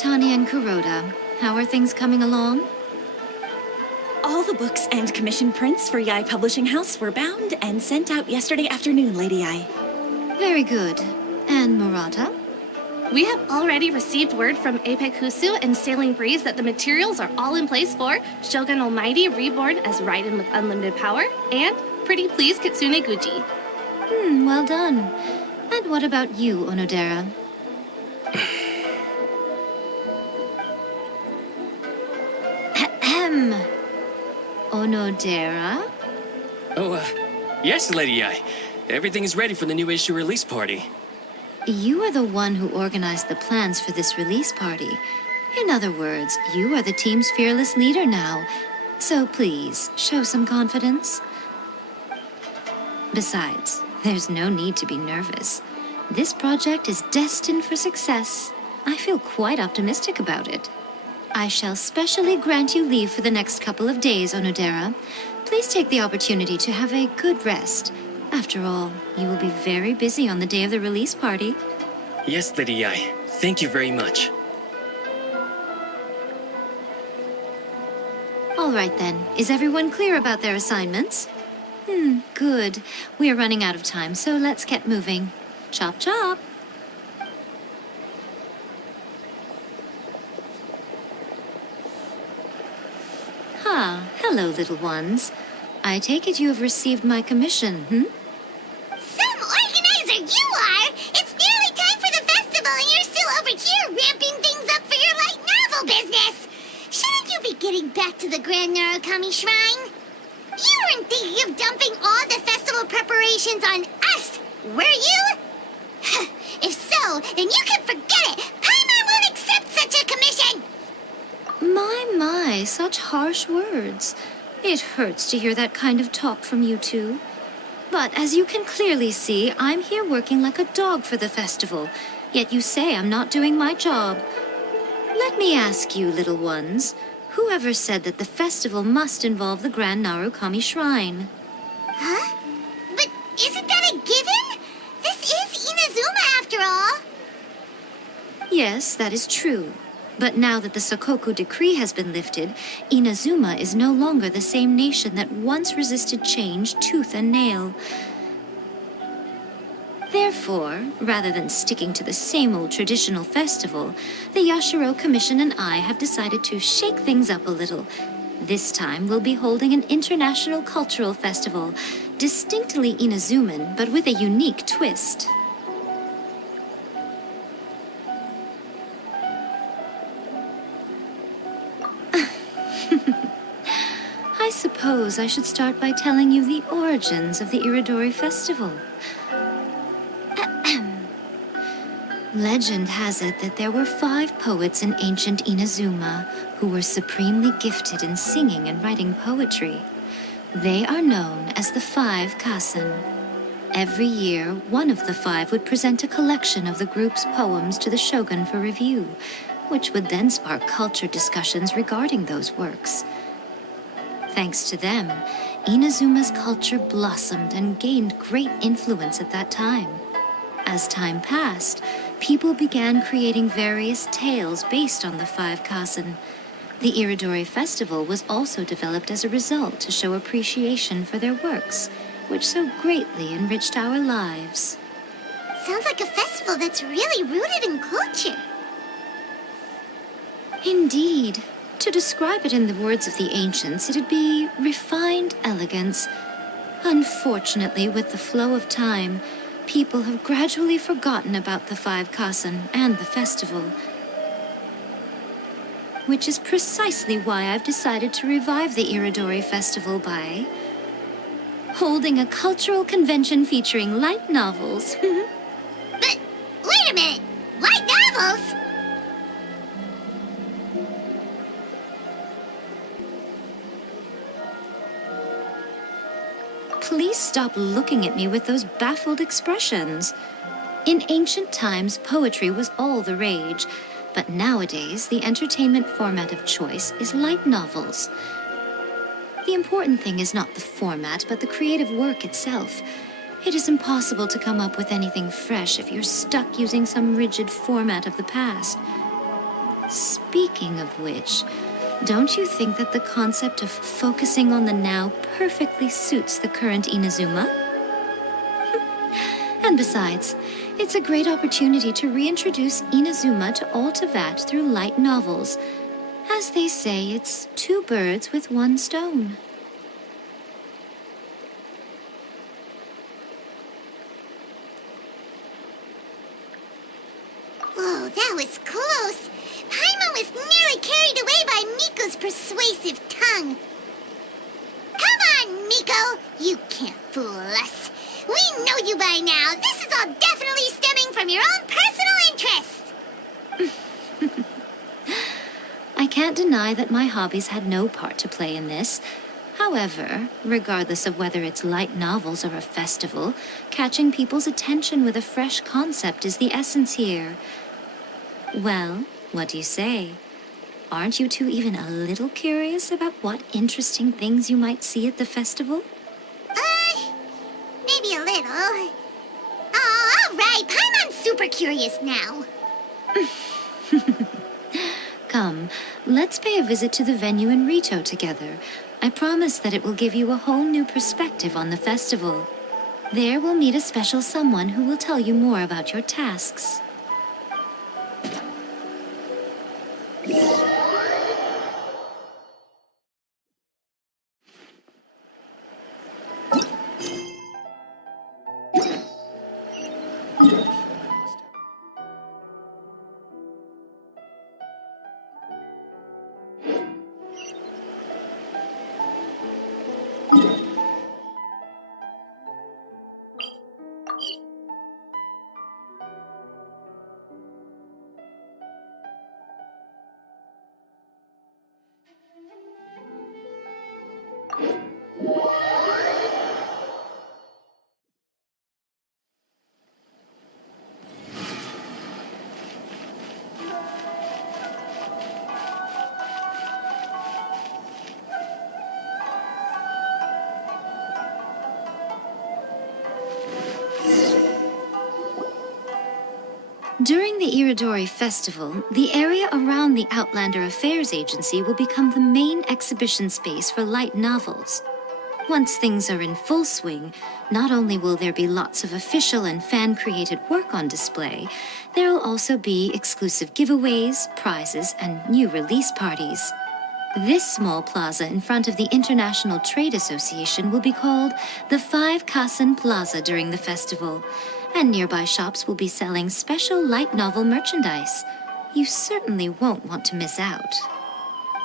Tanya and Kuroda, how are things coming along? All the books and commission prints for Yai Publishing House were bound and sent out yesterday afternoon, Lady Yai. Very good. And Murata? We have already received word from Apek Husu and Sailing Breeze that the materials are all in place for Shogun Almighty Reborn as Raiden with Unlimited Power and Pretty Please Kitsune Guji. Well done. And what about you, Onodera? Ahem. Onodera? Oh, yes, Lady Ai. Everything is ready for the new issue release party. You are the one who organized the plans for this release party. In other words, you are the team's fearless leader now. So please, show some confidence. Besides, there's no need to be nervous. This project is destined for success. I feel quite optimistic about it. I shall specially grant you leave for the next couple of days, Onodera. Please take the opportunity to have a good rest. After all, you will be very busy on the day of the release party. Yes, Lady Ai. Thank you very much. All right then. Is everyone clear about their assignments? Good. We are running out of time, so let's get moving. Chop chop! Hello, little ones. I take it you have received my commission, Some organizer you are! It's nearly time for the festival and you're still over here ramping things up for your light novel business! Shouldn't you be getting back to the Grand Narukami Shrine? You weren't thinking of dumping all the festival preparations on us, were you? If so, then you can forget it! Paimon won't accept such a commission! My, such harsh words. It hurts to hear that kind of talk from you two. But as you can clearly see, I'm here working like a dog for the festival. Yet you say I'm not doing my job. Let me ask you, little ones, whoever said that the festival must involve the Grand Narukami Shrine? Huh? But isn't that a given? This is Inazuma after all. Yes, that is true. But now that the Sokoku decree has been lifted, Inazuma is no longer the same nation that once resisted change tooth and nail. Therefore, rather than sticking to the same old traditional festival, the Yashiro Commission and I have decided to shake things up a little. This time, we'll be holding an international cultural festival, distinctly Inazuman, but with a unique twist. I suppose I should start by telling you the origins of the Iridori Festival. Legend has it that there were 5 poets in ancient Inazuma who were supremely gifted in singing and writing poetry. They are known as the 5 Kasen. Every year, one of the 5 would present a collection of the group's poems to the shogun for review, which would then spark culture discussions regarding those works. Thanks to them, Inazuma's culture blossomed and gained great influence at that time. As time passed, people began creating various tales based on the 5 Kasen. The Iridori Festival was also developed as a result to show appreciation for their works, which so greatly enriched our lives. Sounds like a festival that's really rooted in culture. Indeed. To describe it in the words of the ancients, it'd be refined elegance. Unfortunately, with the flow of time, people have gradually forgotten about the 5 Kasen and the festival. Which is precisely why I've decided to revive the Iridori Festival by holding a cultural convention featuring light novels. But wait a minute! Light novels? Please stop looking at me with those baffled expressions. In ancient times, poetry was all the rage, but nowadays the entertainment format of choice is light novels. The important thing is not the format, but the creative work itself. It is impossible to come up with anything fresh if you're stuck using some rigid format of the past. Speaking of which, don't you think that the concept of focusing on the now perfectly suits the current Inazuma? And besides, it's a great opportunity to reintroduce Inazuma to all Teyvat through light novels. As they say, it's two birds with one stone. Whoa, that was close. Paimon was nearly carried away by Miko's persuasive tongue. Come on, Miko. You can't fool us. We know you by now. This is all definitely stemming from your own personal interest. I can't deny that my hobbies had no part to play in this. However, regardless of whether it's light novels or a festival, catching people's attention with a fresh concept is the essence here. Well, what do you say? Aren't you two even a little curious about what interesting things you might see at the festival? Maybe a little. Oh, all right. Paimon's super curious now. Come, let's pay a visit to the venue in Rito together. I promise that it will give you a whole new perspective on the festival. There we'll meet a special someone who will tell you more about your tasks. During the Iridori Festival, the area around the Outlander Affairs Agency will become the main exhibition space for light novels. Once things are in full swing, not only will there be lots of official and fan-created work on display, there will also be exclusive giveaways, prizes, and new release parties. This small plaza in front of the International Trade Association will be called the 5 Kasen Plaza during the festival, and nearby shops will be selling special light novel merchandise. You certainly won't want to miss out.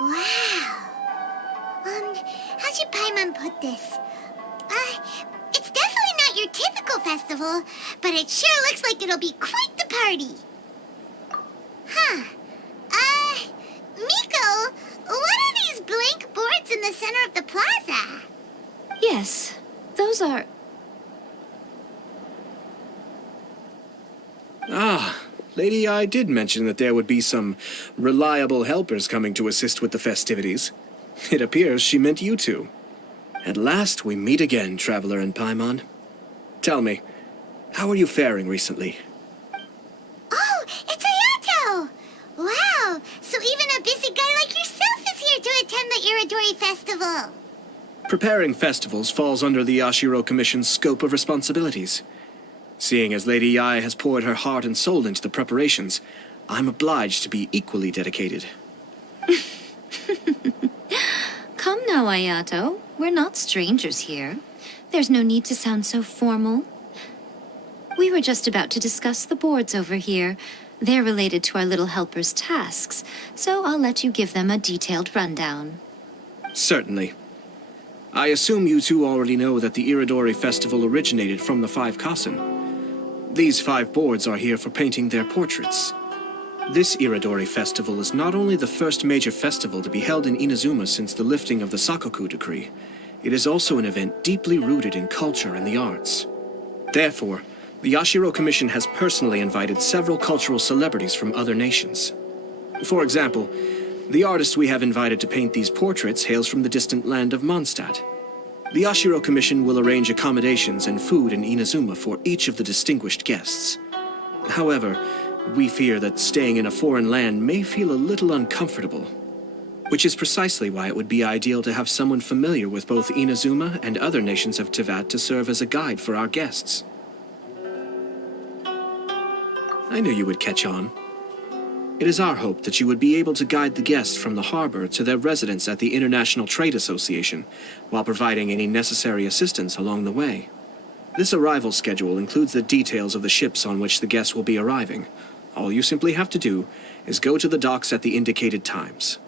Wow. How should Paimon put this? It's definitely not your typical festival, but it sure looks like it'll be quite the party. Huh. Miko, what are these blank boards in the center of the plaza? Yes, those are... Ah, Lady I did mention that there would be some reliable helpers coming to assist with the festivities. It appears she meant you two. At last we meet again, Traveler and Paimon. Tell me, how are you faring recently? Oh, it's Ayato! Wow, so even a busy guy like yourself is here to attend the Iridori Festival. Preparing festivals falls under the Yashiro Commission's scope of responsibilities. Seeing as Lady Yae has poured her heart and soul into the preparations, I'm obliged to be equally dedicated. Come now, Ayato. We're not strangers here. There's no need to sound so formal. We were just about to discuss the boards over here. They're related to our little helper's tasks, so I'll let you give them a detailed rundown. Certainly. I assume you two already know that the Iridori Festival originated from the 5 Kasen. These 5 boards are here for painting their portraits. This Iridori Festival is not only the first major festival to be held in Inazuma since the lifting of the Sakoku decree, it is also an event deeply rooted in culture and the arts. Therefore, the Yashiro Commission has personally invited several cultural celebrities from other nations. For example, the artist we have invited to paint these portraits hails from the distant land of Mondstadt. The Yashiro Commission will arrange accommodations and food in Inazuma for each of the distinguished guests. However, We fear that staying in a foreign land may feel a little uncomfortable, which is precisely why it would be ideal to have someone familiar with both Inazuma and other nations of Teyvat to serve as a guide for our guests. I knew you would catch on. It is our hope that you would be able to guide the guests from the harbor to their residence at the International Trade Association, while providing any necessary assistance along the way. This arrival schedule includes the details of the ships on which the guests will be arriving. All you simply have to do is go to the docks at the indicated times.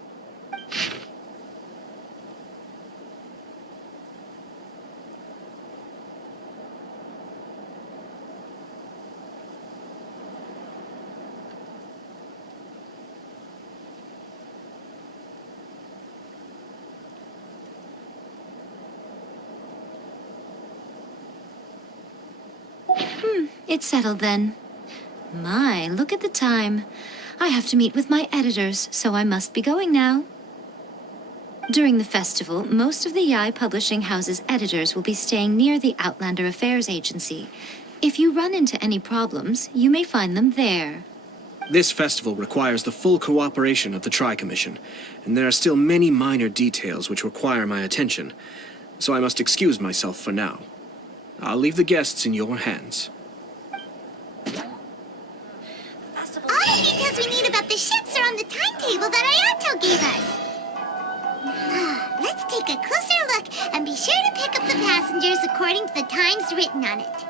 It's settled then. My, look at the time. I have to meet with my editors, so I must be going now. During the festival, most of the Yai Publishing House's editors will be staying near the Outlander Affairs Agency. If you run into any problems, you may find them there. This festival requires the full cooperation of the Tri-Commission, and there are still many minor details which require my attention, so I must excuse myself for now. I'll leave the guests in your hands. All the details we need about the ships are on the timetable that Ayato gave us. Let's take a closer look and be sure to pick up the passengers according to the times written on it.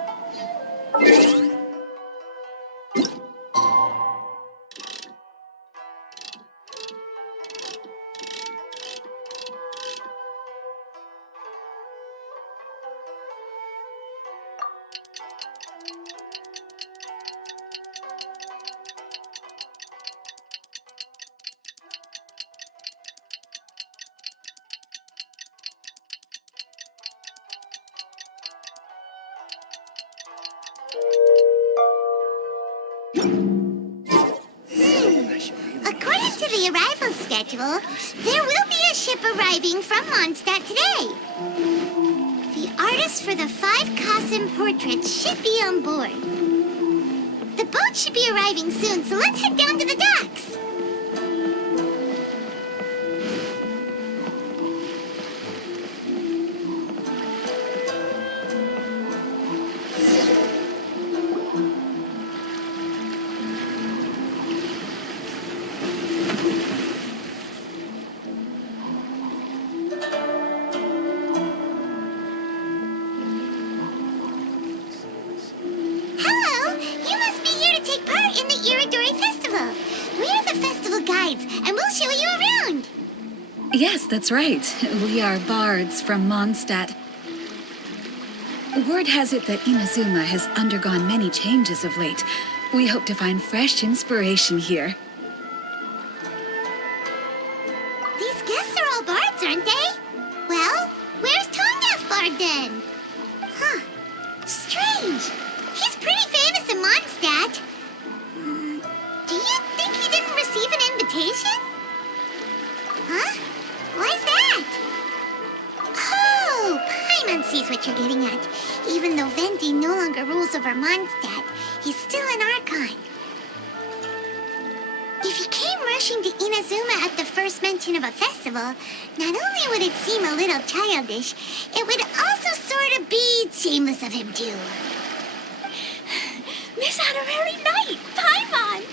According to the arrival schedule, there will be a ship arriving from Mondstadt today. The artists for the 5 Kassen portraits should be on board. The boat should be arriving soon, so let's head down to the docks. Hello! You must be here to take part in the Iridori Festival. We're the festival guides, and we'll show you around. Yes, that's right. We are bards from Mondstadt. Word has it that Inazuma has undergone many changes of late. We hope to find fresh inspiration here. These guests are all bards, aren't they? Well, where's Tonga's bard then? Huh. Strange. He's pretty famous in Mondstadt. Do you think he didn't receive an invitation? Huh? Why's that? Oh, Paimon sees what you're getting at. Even though Venti no longer rules over Mondstadt, he's still an Archon. If he came rushing to Inazuma at the first mention of a festival, not only would it seem a little childish, it would also sort of be shameless of him too. Miss Honorary Knight, Paimon!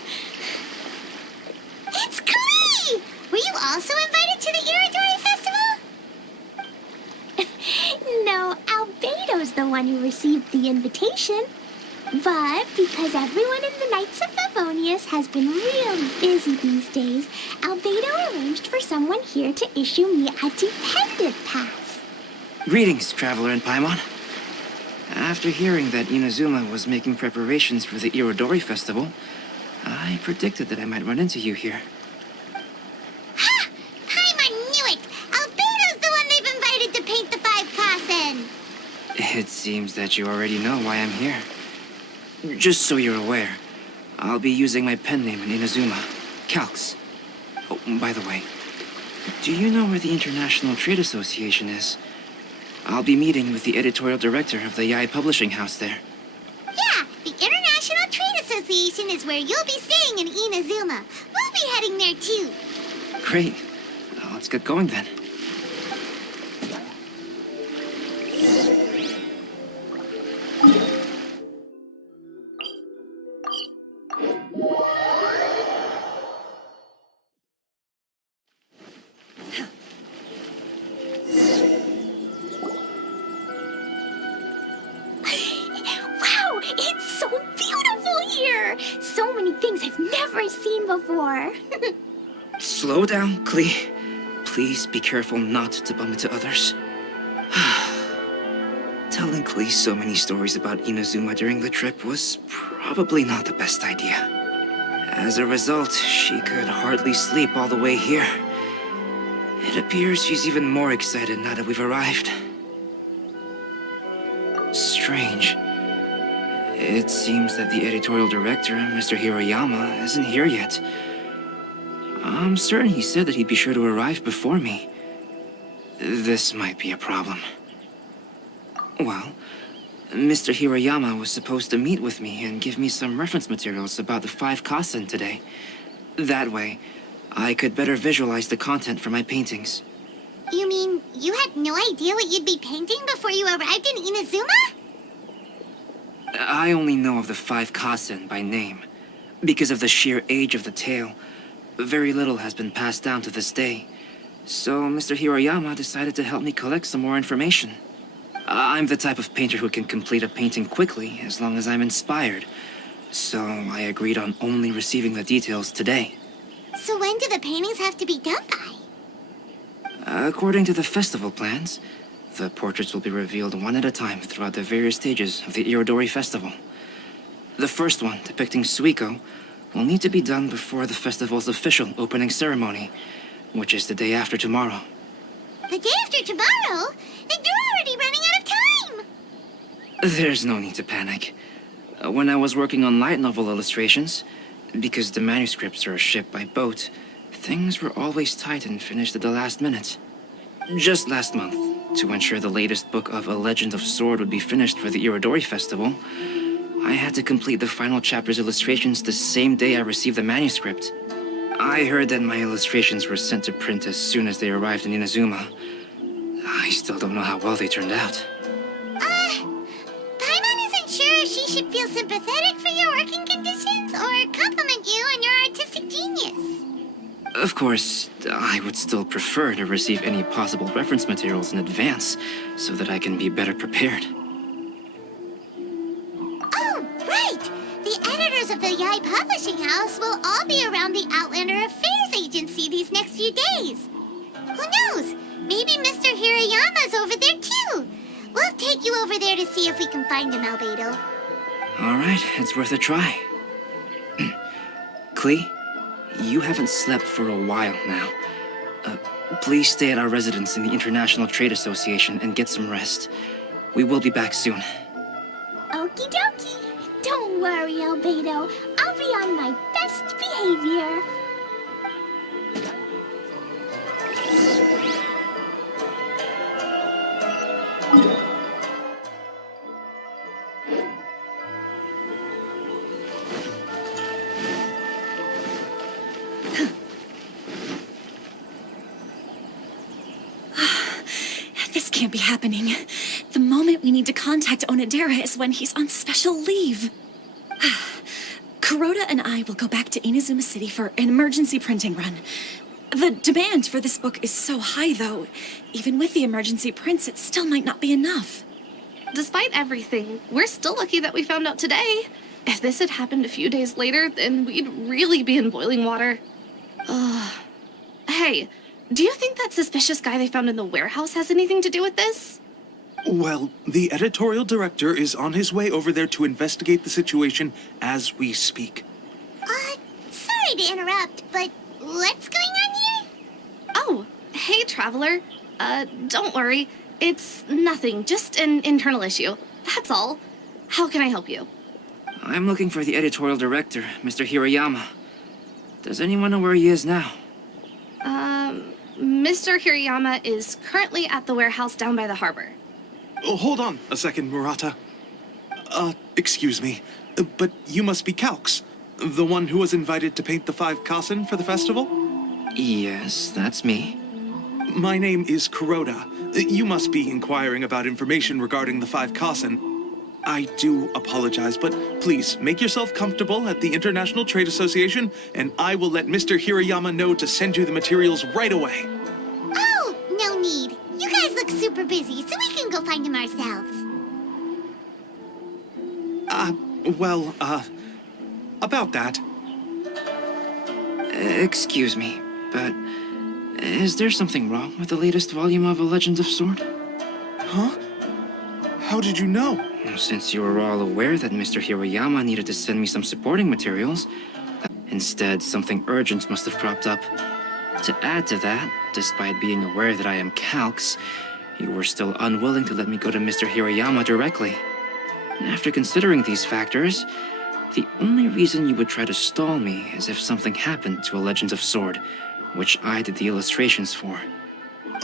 It's Klee! Were you also invited to the Iridori Festival? No, Albedo's the one who received the invitation. But because everyone in the Knights of Favonius has been really busy these days, Albedo arranged for someone here to issue me a dependent pass. Greetings, Traveler and Paimon. After hearing that Inazuma was making preparations for the Irodori Festival, I predicted that I might run into you here. Ha! Paimon knew it! Albedo's the one they've invited to paint the 5 Kassen! It seems that you already know why I'm here. Just so you're aware, I'll be using my pen name in Inazuma, Calx. Oh, by the way, do you know where the International Trade Association is? I'll be meeting with the editorial director of the Yai Publishing House there. Yeah, the International Trade Association is where you'll be staying in Inazuma. We'll be heading there too. Great. Let's get going then. Wow, it's so beautiful here! So many things I've never seen before. Slow down, Klee. Please be careful not to bump into others. Telling Klee so many stories about Inazuma during the trip was probably not the best idea. As a result, she could hardly sleep all the way here. It appears she's even more excited now that we've arrived. Strange. It seems that the editorial director, Mr. Hiroyama, isn't here yet. I'm certain he said that he'd be sure to arrive before me. This might be a problem. Well, Mr. Hiroyama was supposed to meet with me and give me some reference materials about the 5 Kasen today. That way, I could better visualize the content for my paintings. You mean you had no idea what you'd be painting before you arrived in Inazuma? I only know of the 5 Kasen by name. Because of the sheer age of the tale, very little has been passed down to this day. So Mr. Hiroyama decided to help me collect some more information. I'm the type of painter who can complete a painting quickly as long as I'm inspired. So I agreed on only receiving the details today. So when do the paintings have to be done by? According to the festival plans, the portraits will be revealed one at a time throughout the various stages of the Irodori Festival. The first one, depicting Suiko, will need to be done before the festival's official opening ceremony, which is the day after tomorrow. The day after tomorrow? Then you're already running out of time! There's no need to panic. When I was working on light novel illustrations, because the manuscripts are shipped by boat, things were always tight and finished at the last minute. Just last month, to ensure the latest book of A Legend of Sword would be finished for the Irodori Festival, I had to complete the final chapter's illustrations the same day I received the manuscript. I heard that my illustrations were sent to print as soon as they arrived in Inazuma. I still don't know how well they turned out. Paimon isn't sure if she should feel sympathetic for your working conditions or compliment you on your artistic genius. Of course, I would still prefer to receive any possible reference materials in advance, so that I can be better prepared. Oh, right! The editors of the Yai Publishing House will all be around the Outlander Affairs Agency these next few days. Who knows? Maybe Mr. Hiroyama's over there too. We'll take you over there to see if we can find him, Albedo. All right, it's worth a try. Klee, you haven't slept for a while now. Please stay at our residence in the International Trade Association and get some rest. We will be back soon. Okie dokie. Don't worry, Albedo. I'll be on my best behavior. This can't be happening. The moment we need to contact Onodera is when he's on special leave. Kuroda and I will go back to Inazuma City for an emergency printing run. The demand for this book is so high, though. Even with the emergency prints, it still might not be enough. Despite everything, we're still lucky that we found out today. If this had happened a few days later, then we'd really be in boiling water. Hey, do you think that suspicious guy they found in the warehouse has anything to do with this? Well, the editorial director is on his way over there to investigate the situation as we speak. Sorry to interrupt, but what's going on here? Oh, hey, Traveler. Don't worry. It's nothing, just an internal issue. That's all. How can I help you? I'm looking for the editorial director, Mr. Hiroyama. Does anyone know where he is now? Mr. Hiroyama is currently at the warehouse down by the harbor. Oh, hold on a second, Murata. Excuse me, but you must be Calx, the one who was invited to paint the 5 Kassen for the festival? Yes, that's me. My name is Kuroda. You must be inquiring about information regarding the 5 Kassen. I do apologize, but please make yourself comfortable at the International Trade Association, and I will let Mr. Hirayama know to send you the materials right away. Oh, no need. You guys look super busy, so we can go find them ourselves. About that. Excuse me, but is there something wrong with the latest volume of A Legend of Sword? Huh? How did you know? Since you were all aware that Mr. Hirayama needed to send me some supporting materials, instead something urgent must have cropped up. To add to that, despite being aware that I am Calx, you were still unwilling to let me go to Mr. Hirayama directly. After considering these factors, the only reason you would try to stall me is if something happened to A Legend of Sword, which I did the illustrations for.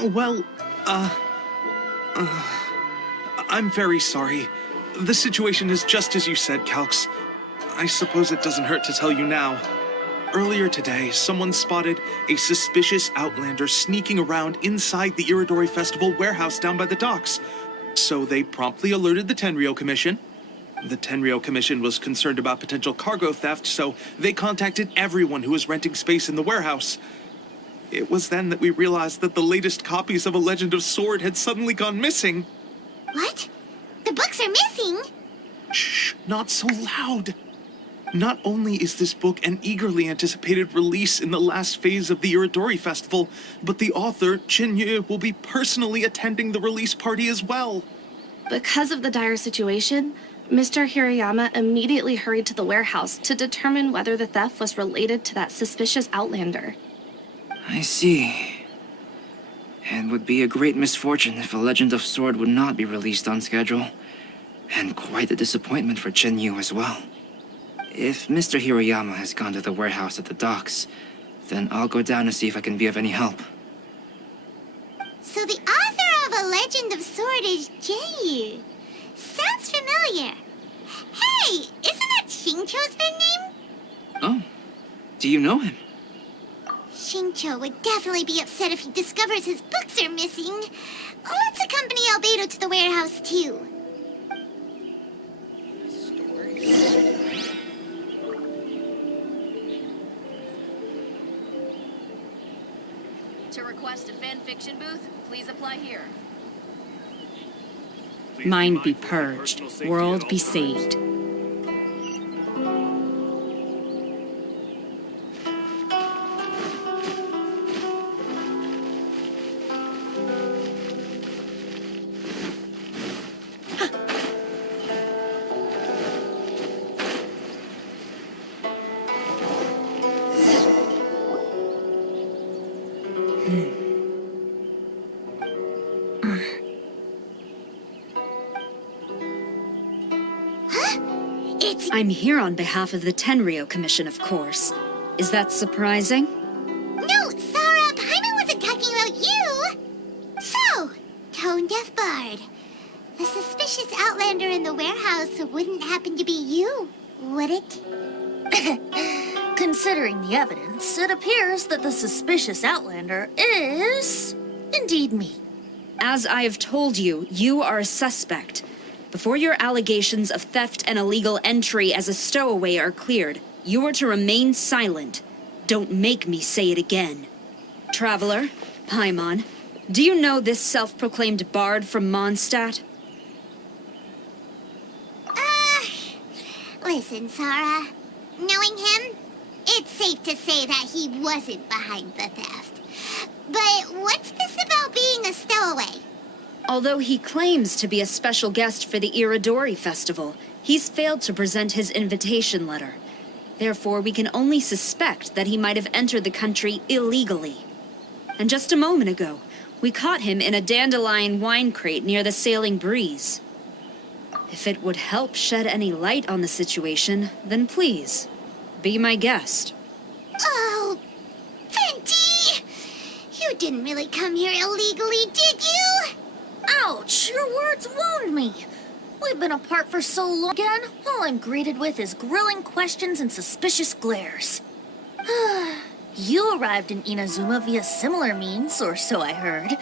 Well, I'm very sorry. The situation is just as you said, Calx. I suppose it doesn't hurt to tell you now. Earlier today, someone spotted a suspicious outlander sneaking around inside the Iridori Festival warehouse down by the docks. So they promptly alerted the Tenryou Commission. The Tenryou Commission was concerned about potential cargo theft, so they contacted everyone who was renting space in the warehouse. It was then that we realized that the latest copies of A Legend of Sword had suddenly gone missing. What? The books are missing? Shh, not so loud. Not only is this book an eagerly anticipated release in the last phase of the Iridori Festival, but the author, Chin-Yu, will be personally attending the release party as well. Because of the dire situation, Mr. Hirayama immediately hurried to the warehouse to determine whether the theft was related to that suspicious outlander. I see. It would be a great misfortune if A Legend of Sword would not be released on schedule. And quite a disappointment for Chin-Yu as well. If Mr. Hirayama has gone to the warehouse at the docks, then I'll go down and see if I can be of any help. So the author of A Legend of Sword is Jin-Yu. Sounds familiar. Hey, isn't that Xingqiu's pen name? Oh, do you know him? Xingqiu would definitely be upset if he discovers his books are missing. Let's accompany Albedo to the warehouse, too. To request a fanfiction booth, please apply here. Mind be purged, world be saved. I'm here on behalf of the Tenryou Commission, of course. Is that surprising? No, Sarah, Paimon wasn't talking about you. So, Tone Deaf Bard, the suspicious outlander in the warehouse wouldn't happen to be you, would it? Considering the evidence, it appears that the suspicious outlander is indeed me. As I have told you, you are a suspect. Before your allegations of theft and illegal entry as a stowaway are cleared, you are to remain silent. Don't make me say it again. Traveler, Paimon, do you know this self-proclaimed bard from Mondstadt? Listen, Sarah. Knowing him, it's safe to say that he wasn't behind the theft. But what's this about being a stowaway? Although he claims to be a special guest for the Iridori Festival, he's failed to present his invitation letter. Therefore, we can only suspect that he might have entered the country illegally. And just a moment ago, we caught him in a dandelion wine crate near the Sailing Breeze. If it would help shed any light on the situation, then please, be my guest. Oh, Fenty! You didn't really come here illegally, did you? Ouch! Your words wound me. We've been apart for so long again, all I'm greeted with is grilling questions and suspicious glares. You arrived in Inazuma via similar means, or so I heard.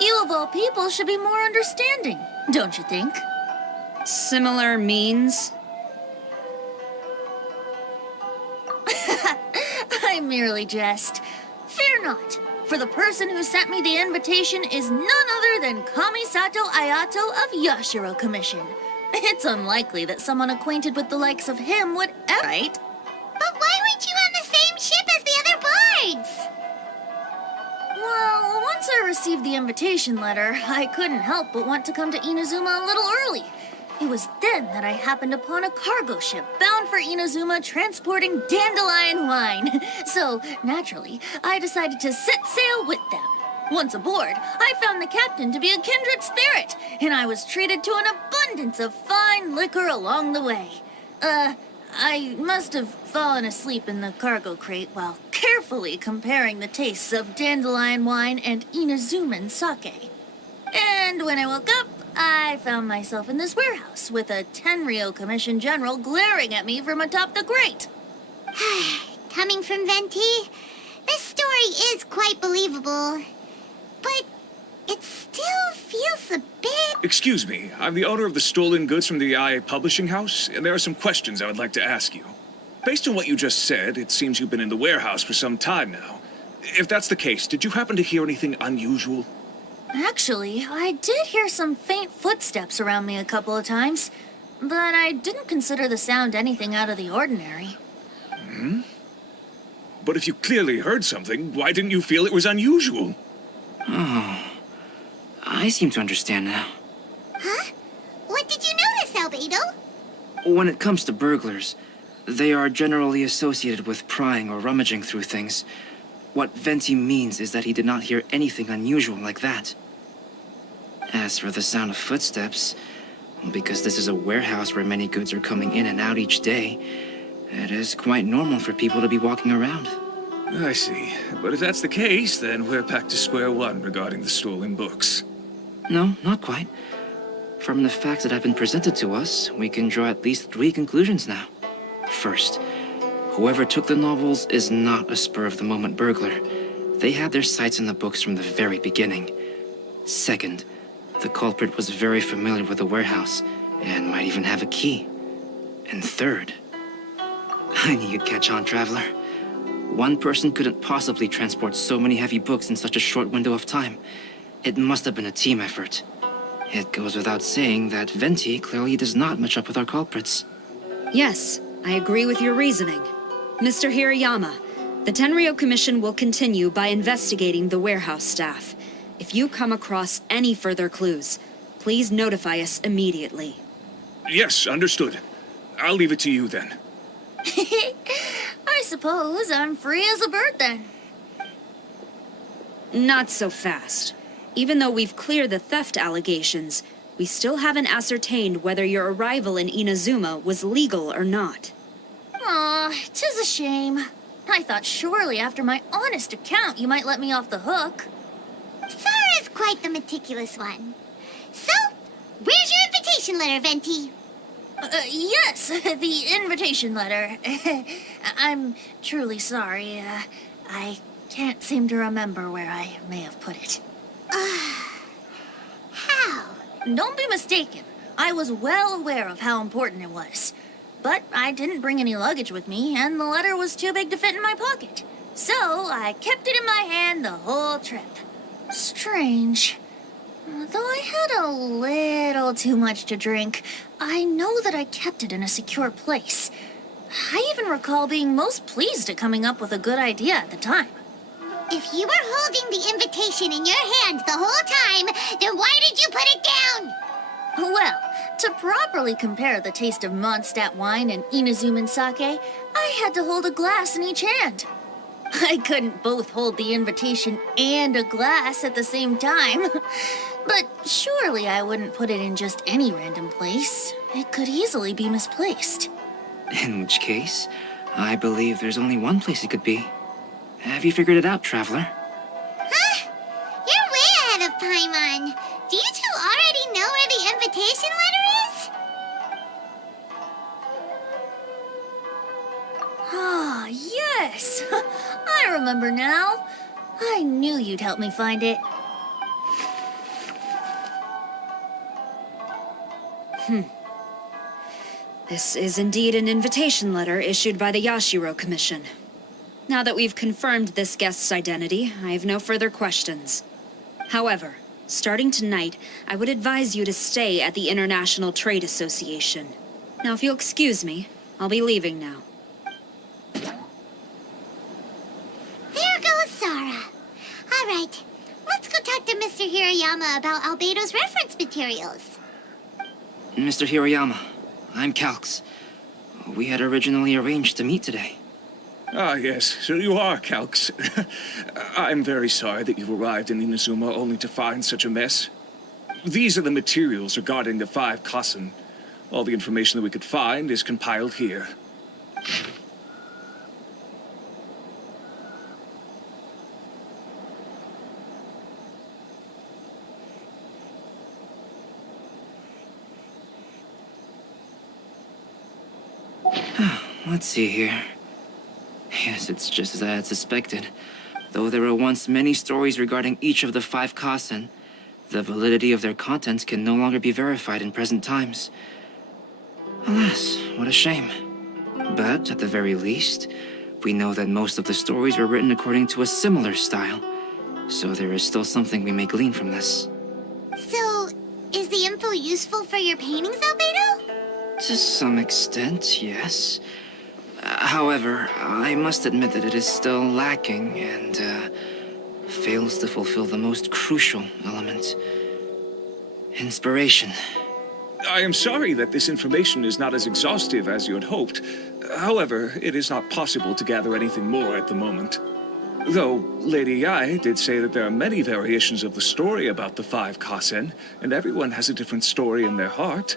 You of all people should be more understanding, don't you think? Similar means? I merely jest. Fear not, for the person who sent me the invitation is none other than Kamisato Ayato of Yashiro Commission. It's unlikely that someone acquainted with the likes of him would ever... Right? But why weren't you on the same ship as the other bards? Well, once I received the invitation letter, I couldn't help but want to come to Inazuma a little early. It was then that I happened upon a cargo ship bound for Inazuma transporting dandelion wine. So, naturally, I decided to set sail with them. Once aboard, I found the captain to be a kindred spirit, and I was treated to an abundance of fine liquor along the way. I must have fallen asleep in the cargo crate while carefully comparing the tastes of dandelion wine and Inazuman sake. And when I woke up, I found myself in this warehouse with a Tenryou Commission general glaring at me from atop the grate. Coming from Venti, this story is quite believable. But it still feels a bit... Excuse me, I'm the owner of the stolen goods from the IA Publishing House, and there are some questions I would like to ask you. Based on what you just said, it seems you've been in the warehouse for some time now. If that's the case, did you happen to hear anything unusual? Actually, I did hear some faint footsteps around me a couple of times, but I didn't consider the sound anything out of the ordinary. But if you clearly heard something, why didn't you feel it was unusual? Oh, I seem to understand now. Huh? What did you notice, Albedo? When it comes to burglars, they are generally associated with prying or rummaging through things. What Venti means is that he did not hear anything unusual like that. As for the sound of footsteps, because this is a warehouse where many goods are coming in and out each day, it is quite normal for people to be walking around. I see. But if that's the case, then we're back to square one regarding the stolen books. No, not quite. From the facts that have been presented to us, we can draw at least 3 conclusions now. First, whoever took the novels is not a spur-of-the-moment burglar. They had their sights on the books from the very beginning. Second, the culprit was very familiar with the warehouse, and might even have a key. And third, I knew you'd catch on, Traveler. One person couldn't possibly transport so many heavy books in such a short window of time. It must have been a team effort. It goes without saying that Venti clearly does not match up with our culprits. Yes, I agree with your reasoning. Mr. Hirayama, the Tenryou Commission will continue by investigating the warehouse staff. If you come across any further clues, please notify us immediately. Yes, understood. I'll leave it to you then. I suppose I'm free as a bird then. Not so fast. Even though we've cleared the theft allegations, we still haven't ascertained whether your arrival in Inazuma was legal or not. Aw, 'tis a shame. I thought surely after my honest account you might let me off the hook. Sara's quite the meticulous one. So, where's your invitation letter, Venti? Yes, the invitation letter. I'm truly sorry. I can't seem to remember where I may have put it. How? Don't be mistaken. I was well aware of how important it was. But I didn't bring any luggage with me, and the letter was too big to fit in my pocket. So I kept it in my hand the whole trip. Strange. Though I had a little too much to drink, I know that I kept it in a secure place. I even recall being most pleased at coming up with a good idea at the time. If you were holding the invitation in your hand the whole time, then why did you put it down? Well, to properly compare the taste of Mondstadt wine and Inazuman sake, I had to hold a glass in each hand. I couldn't both hold the invitation and a glass at the same time. But surely I wouldn't put it in just any random place. It could easily be misplaced. In which case, I believe there's only one place it could be. Have you figured it out, Traveler? Huh? You're way ahead of Paimon. Do you two already know where the invitation letter is? Yes, I remember now. I knew you'd help me find it. This is indeed an invitation letter issued by the Yashiro Commission. Now that we've confirmed this guest's identity, I have no further questions. However, starting tonight, I would advise you to stay at the International Trade Association. Now, if you'll excuse me, I'll be leaving now. There goes Sara. All right, let's go talk to Mr. Hirayama about Albedo's reference materials. Mr. Hiroyama, I'm Calx. We had originally arranged to meet today. Ah, yes, so you are Calx. I'm very sorry that you arrived in Inazuma only to find such a mess. These are the materials regarding the 5 Kassen. All the information that we could find is compiled here. Let's see here. Yes, it's just as I had suspected. Though there were once many stories regarding each of the 5 Kassen, the validity of their contents can no longer be verified in present times. Alas, what a shame. But, at the very least, we know that most of the stories were written according to a similar style. So there is still something we may glean from this. So, is the info useful for your paintings, Albedo? To some extent, yes. However, I must admit that it is still lacking and fails to fulfill the most crucial element. Inspiration. I am sorry that this information is not as exhaustive as you had hoped. However, it is not possible to gather anything more at the moment. Though, Lady Yai did say that there are many variations of the story about the 5 Kassen, and everyone has a different story in their heart.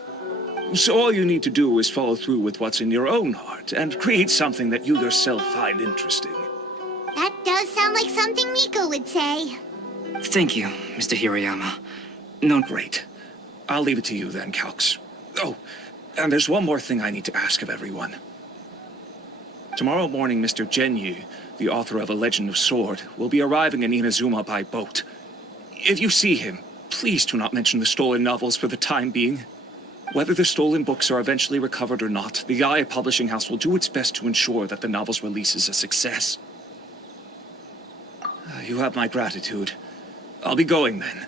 So all you need to do is follow through with what's in your own heart, and create something that you yourself find interesting. That does sound like something Miko would say. Thank you, Mr. Hirayama. No, great. I'll leave it to you then, Calx. Oh, and there's one more thing I need to ask of everyone. Tomorrow morning, Mr. Genyu, the author of A Legend of Sword, will be arriving in Inazuma by boat. If you see him, please do not mention the stolen novels for the time being. Whether the stolen books are eventually recovered or not, the Yae Publishing House will do its best to ensure that the novel's release is a success. You have my gratitude. I'll be going then.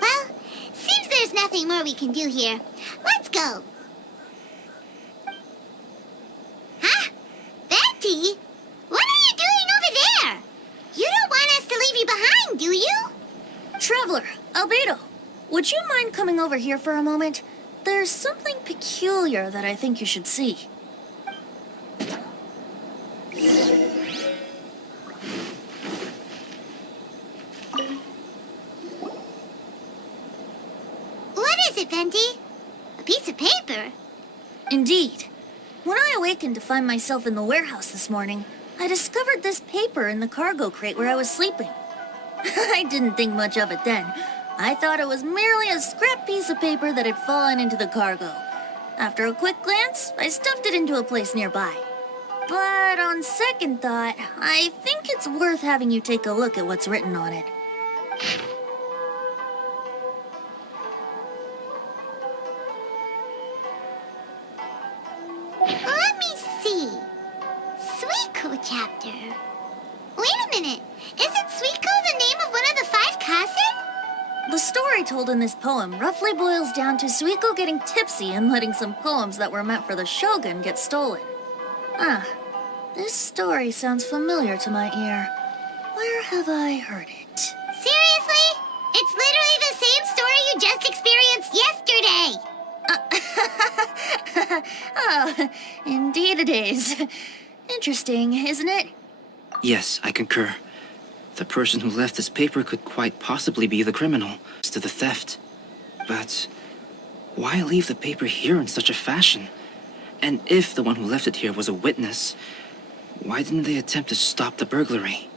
Well, seems there's nothing more we can do here. Let's go. Huh? Betty? What are you doing over there? You don't want us to leave you behind, do you? Traveler, Albedo, would you mind coming over here for a moment? There's something peculiar that I think you should see. What is it, Venti? A piece of paper? Indeed. When I awakened to find myself in the warehouse this morning, I discovered this paper in the cargo crate where I was sleeping. I didn't think much of it then. I thought it was merely a scrap piece of paper that had fallen into the cargo. After a quick glance, I stuffed it into a place nearby. But on second thought, I think it's worth having you take a look at what's written on it. Let me see. Suiko chapter. Wait a minute. Isn't Suiko the name of one of the 5 Kassen? The story told in this poem roughly boils down to Suiko getting tipsy and letting some poems that were meant for the shogun get stolen. Ah, this story sounds familiar to my ear. Where have I heard it? Seriously? It's literally the same story you just experienced yesterday. Oh, indeed it is. Interesting, isn't it? Yes, I concur. The person who left this paper could quite possibly be the criminal to the theft. But why leave the paper here in such a fashion? And if the one who left it here was a witness, why didn't they attempt to stop the burglary?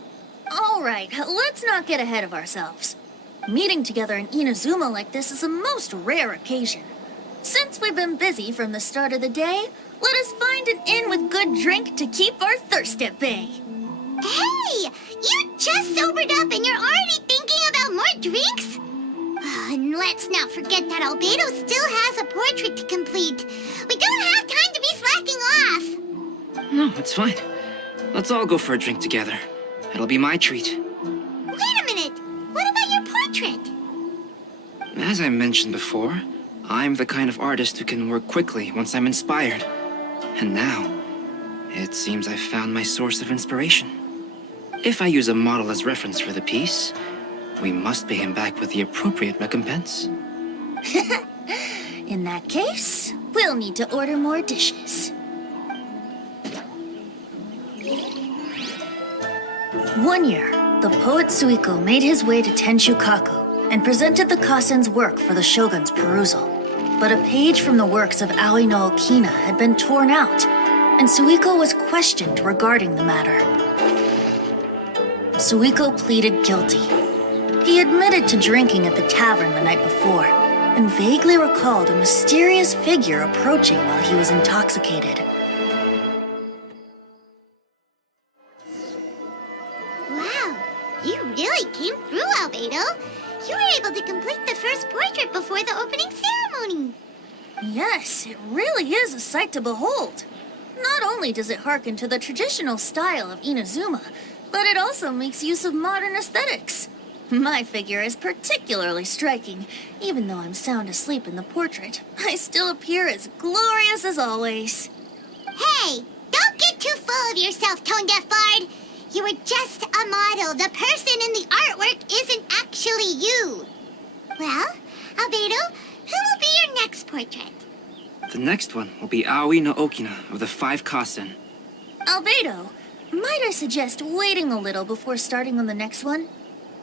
All right, let's not get ahead of ourselves. Meeting together in Inazuma like this is a most rare occasion. Since we've been busy from the start of the day, let us find an inn with good drink to keep our thirst at bay. Hey! You just sobered up and you're already thinking about more drinks? And let's not forget that Albedo still has a portrait to complete. We don't have time to be slacking off. No, it's fine. Let's all go for a drink together. It'll be my treat. Wait a minute. What about your portrait? As I mentioned before, I'm the kind of artist who can work quickly once I'm inspired. And now, it seems I've found my source of inspiration. If I use a model as reference for the piece, we must pay him back with the appropriate recompense. In that case, we'll need to order more dishes. One year, the poet Suiko made his way to Tenshukaku and presented the Kasen's work for the shogun's perusal. But a page from the works of Aoi no Okina had been torn out, and Suiko was questioned regarding the matter. Suiko pleaded guilty. He admitted to drinking at the tavern the night before, and vaguely recalled a mysterious figure approaching while he was intoxicated. Wow, you really came through, Albedo. You were able to complete the first portrait before the opening ceremony. Yes, it really is a sight to behold. Not only does it harken to the traditional style of Inazuma, but it also makes use of modern aesthetics. My figure is particularly striking. Even though I'm sound asleep in the portrait, I still appear as glorious as always. Hey, don't get too full of yourself, Tone-Deaf Bard. You were just a model. The person in the artwork isn't actually you. Well, Albedo, who will be your next portrait? The next one will be Aoi no Okina of the 5 Kasen. Albedo, might I suggest waiting a little before starting on the next one?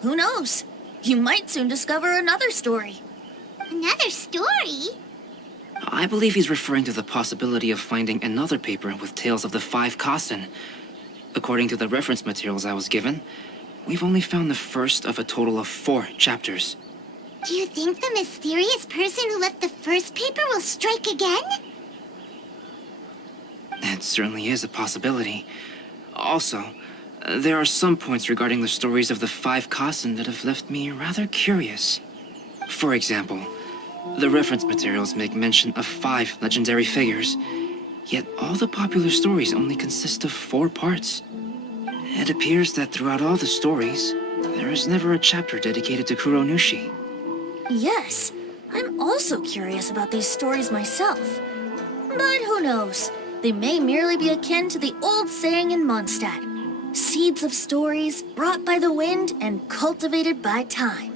Who knows? You might soon discover another story. Another story? I believe he's referring to the possibility of finding another paper with tales of the 5 Kasen. According to the reference materials I was given, we've only found the first of a total of 4 chapters. Do you think the mysterious person who left the first paper will strike again? It certainly is a possibility. Also, there are some points regarding the stories of the 5 Kasen that have left me rather curious. For example, the reference materials make mention of 5 legendary figures, yet all the popular stories only consist of 4 parts. It appears that throughout all the stories, there is never a chapter dedicated to Kuronushi. Yes, I'm also curious about these stories myself. But who knows? They may merely be akin to the old saying in Mondstadt. Seeds of stories brought by the wind and cultivated by time.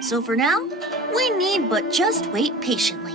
So for now, we need but just wait patiently.